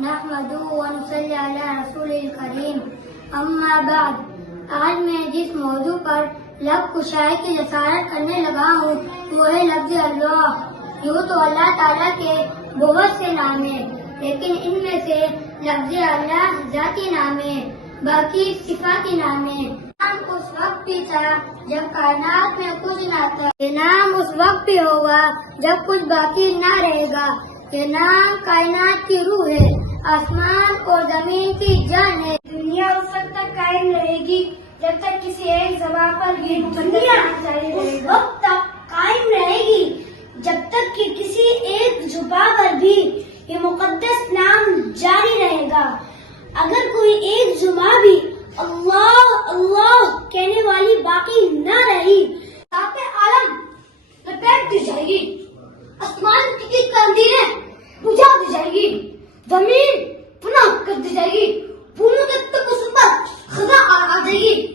نحمده ونصلی علی رسول الکریم اما بعد. آج میں جس موضوع پر لب کشائی کی جسارت کرنے لگا ہوں وہ ہے لفظ اللہ. یوں تو اللہ تعالیٰ کے بہت سے نام ہیں، لیکن ان میں سے لفظ اللہ ذاتی نام ہے، باقی صفاتی نام ہے. نام اس وقت بھی تھا جب کائنات میں کچھ نہ تھا، یہ نام اس وقت بھی ہوگا جب کچھ باقی نہ رہے گا. یہ نام کائنات کی روح ہے، آسمان اور زمین کی جان ہے. دنیا اس وقت تک قائم رہے گی جب تک کسی ایک زبان پر دنیا اس وقت تک قائم رہے گی جب تک کہ کسی ایک زبان پر بھی یہ مقدس نام جاری رہے گا. اگر کوئی ایک زبان بھی اللہ اللہ کہنے والی باقی نہ رہی، ساتھ عالم لپیٹ دی جائے گی، آسمان کی تندیریں بجھا دی جائے گی، زمین پناہ کر دی جائے گی، پھولوں کے تک اس پر خزاں آ جائے گی.